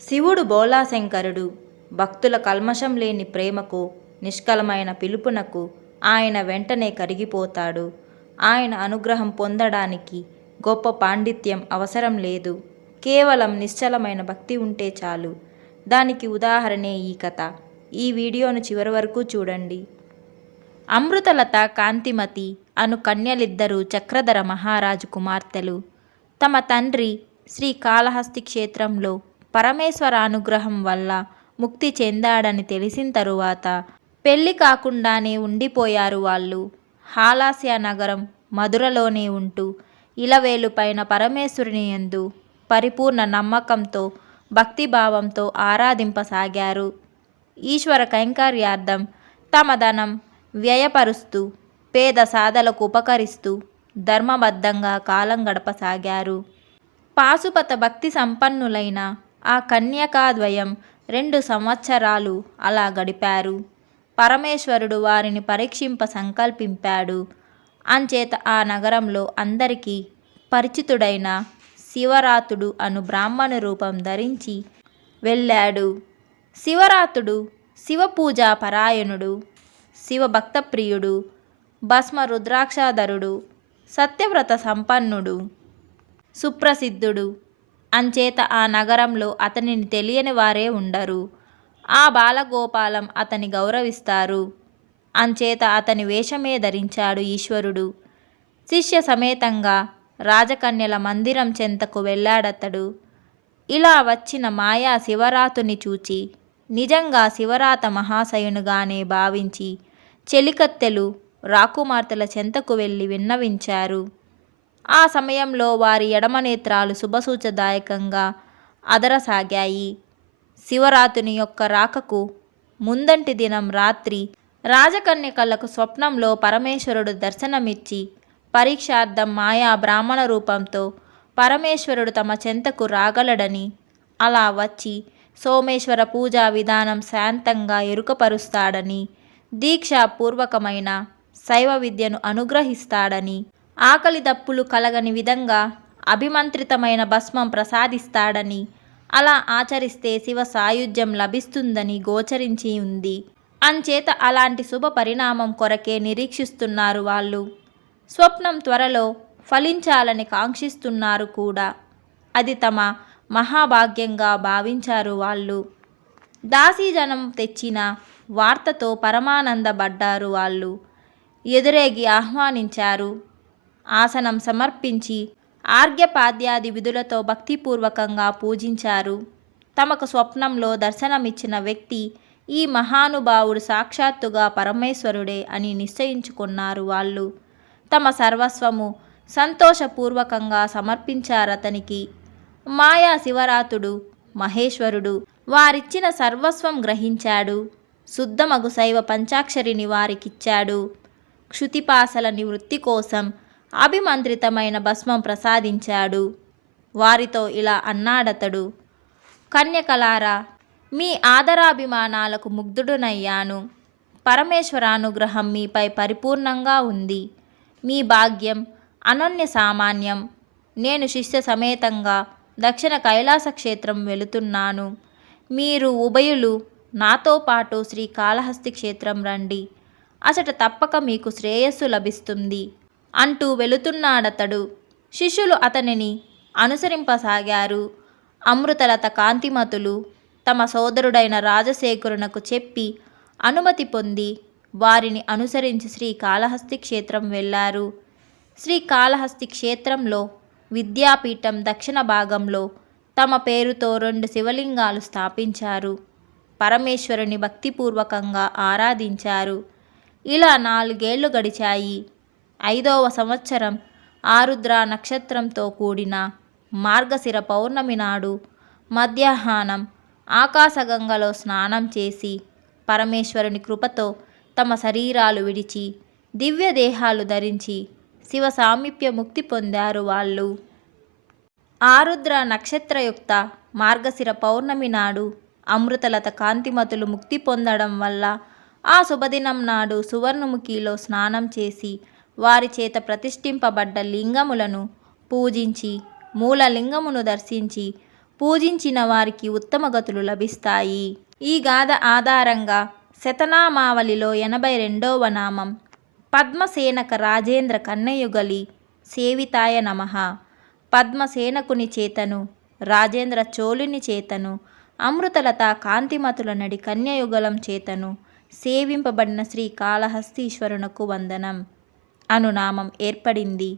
శివుడు బోళాశంకరుడు. భక్తుల కల్మషం లేని ప్రేమకు, నిష్కలమైన పిలుపునకు ఆయన వెంటనే కరిగిపోతాడు. ఆయన అనుగ్రహం పొందడానికి గొప్ప పాండిత్యం అవసరం లేదు. కేవలం నిశ్చలమైన భక్తి ఉంటే చాలు. దానికి ఉదాహరణే ఈ కథ. ఈ వీడియోను చివరి వరకు చూడండి. అమృతలత, కాంతిమతి అను కన్యలిద్దరూ చక్రధర మహారాజు కుమార్తెలు. తమ తండ్రి శ్రీకాళహస్తి క్షేత్రంలో పరమేశ్వర అనుగ్రహం వల్ల ముక్తి చెందాడని తెలిసిన తరువాత పెళ్లి కాకుండానే ఉండిపోయారు వాళ్ళు. హాలాస్య నగరం మధురలోనే ఉంటూ ఇలవేలుపైన పరమేశ్వరుని యందు పరిపూర్ణ నమ్మకంతో, భక్తిభావంతో ఆరాధింపసాగారు. ఈశ్వర కైంకర్యార్థం తమ ధనం వ్యయపరుస్తూ, పేద సాధలకు ఉపకరిస్తూ ధర్మబద్ధంగా కాలం గడపసాగారు. పాశుపత భక్తి సంపన్నులైన ఆ కన్యకాద్వయం 2 సంవత్సరాలు అలా గడిపారు. పరమేశ్వరుడు వారిని పరీక్షింప సంకల్పింపాడు. అంచేత ఆ నగరంలో అందరికీ పరిచితుడైన శివరాతుడు అను బ్రాహ్మణ రూపం ధరించి వెళ్ళాడు. శివరాతుడు శివపూజా పరాయణుడు, శివభక్తప్రియుడు, భస్మ రుద్రాక్షధరుడు, సత్యవ్రత సంపన్నుడు, సుప్రసిద్ధుడు. అంచేత ఆ నగరంలో అతనిని తెలియని వారే ఉండరు. ఆ బాలగోపాలం అతని గౌరవిస్తారు. అంచేత అతని వేషమే ధరించాడు ఈశ్వరుడు. శిష్య సమేతంగా రాజకన్యల మందిరం చెంతకు వెళ్ళాడతడు. ఇలా వచ్చిన మాయా శివరాతుని చూచి నిజంగా శివరాత మహాశయునుగానే భావించి చెలికత్తెలు రాకుమార్తెల చెంతకు వెళ్ళి విన్నవించారు. ఆ సమయంలో వారి ఎడమనేత్రాలు శుభసూచదాయకంగా అదరసాగాయి. శివరాతుని యొక్క రాకకు ముందంటి దినం రాత్రి రాజకన్యకలకు స్వప్నంలో పరమేశ్వరుడు దర్శనమిచ్చి పరీక్షార్థం మాయా బ్రాహ్మణ రూపంతో పరమేశ్వరుడు తమ చెంతకు రాగలడని, అలా వచ్చి సోమేశ్వర పూజా విధానం శాంతంగా ఎరుకపరుస్తాడని, దీక్షాపూర్వకమైన శైవ విద్యను అనుగ్రహిస్తాడని, ఆకలి దప్పులు కలగని విధంగా అభిమంత్రితమైన భస్మం ప్రసాదిస్తాడని, అలా ఆచరిస్తే శివ సాయుధ్యం లభిస్తుందని గోచరించి ఉంది. అంచేత అలాంటి శుభ పరిణామం కొరకే నిరీక్షిస్తున్నారు వాళ్ళు. స్వప్నం త్వరలో ఫలించాలని కాంక్షిస్తున్నారు కూడా. అది తమ మహాభాగ్యంగా భావించారు వాళ్ళు. దాసీజనం తెచ్చిన వార్తతో పరమానందపడ్డారు వాళ్ళు. ఎదురేగి ఆహ్వానించారు. ఆసనం సమర్పించి ఆర్ఘ్యపాద్యాది విధులతో భక్తిపూర్వకంగా పూజించారు. తమకు స్వప్నంలో దర్శనమిచ్చిన వ్యక్తి ఈ మహానుభావుడు సాక్షాత్తుగా పరమేశ్వరుడే అని నిశ్చయించుకున్నారు వాళ్ళు. తమ సర్వస్వము సంతోషపూర్వకంగా సమర్పించారతనికి. మాయా శివరాతుడు మహేశ్వరుడు వారిచ్చిన సర్వస్వం గ్రహించాడు. శుద్ధమగు శైవ పంచాక్షరిని వారికిచ్చాడు. క్షుతిపాసల నివృత్తి కోసం అభిమంత్రితమైన భస్మం ప్రసాదించాడు. వారితో ఇలా అన్నాడతడు: కన్యకలారా, మీ ఆదరాభిమానాలకు ముగ్ధుడునయ్యాను. పరమేశ్వరానుగ్రహం మీపై పరిపూర్ణంగా ఉంది. మీ భాగ్యం అనన్య సామాన్యం. నేను శిష్య సమేతంగా దక్షిణ కైలాస క్షేత్రం వెళుతున్నాను. మీరు ఉభయులు నాతో పాటు శ్రీకాళహస్తి క్షేత్రం రండి. అచట తప్పక మీకు శ్రేయస్సు లభిస్తుంది అంటూ వెళుతున్నాడతడు. శిష్యులు అతనిని అనుసరింపసాగారు. అమృతలత, కాంతిమతులు తమ సోదరుడైన రాజశేఖరునకు చెప్పి అనుమతి పొంది వారిని అనుసరించి శ్రీకాళహస్తి క్షేత్రం వెళ్ళారు. శ్రీకాళహస్తి క్షేత్రంలో విద్యాపీఠం దక్షిణ భాగంలో తమ పేరుతో 2 శివలింగాలు స్థాపించారు. పరమేశ్వరుని భక్తిపూర్వకంగా ఆరాధించారు. ఇలా 4 ఏళ్లు గడిచాయి. 5వ సంవత్సరం ఆరుద్ర నక్షత్రంతో కూడిన మార్గశిర పౌర్ణమి నాడు మధ్యాహ్నం ఆకాశగంగలో స్నానం చేసి పరమేశ్వరుని కృపతో తమ శరీరాలు విడిచి దివ్యదేహాలు ధరించి శివ సామీప్య ముక్తి పొందారు వాళ్ళు. ఆరుద్ర నక్షత్రయుక్త మార్గశిర పౌర్ణమి నాడు అమృతలత, కాంతిమతులు ముక్తి పొందడం వల్ల ఆ శుభదినం నాడు సువర్ణముఖిలో స్నానం చేసి వారి చేత ప్రతిష్ఠింపబడ్డ లింగములను పూజించి మూలలింగమును దర్శించి పూజించిన వారికి ఉత్తమ గతులు లభిస్తాయి. ఈ గాథ ఆధారంగా శతనామావళిలో 82వ నామం పద్మసేనక రాజేంద్ర కన్నయుగలి సేవితాయ నమః. పద్మసేనకుని చేతను రాజేంద్ర చోళుని చేతను అమృతలత కాంతిమతుల నడి కన్యయుగలం చేతను సేవింపబడిన శ్రీ కాళహస్తీశ్వరునకు వందనం అను నామం ఏర్పడింది.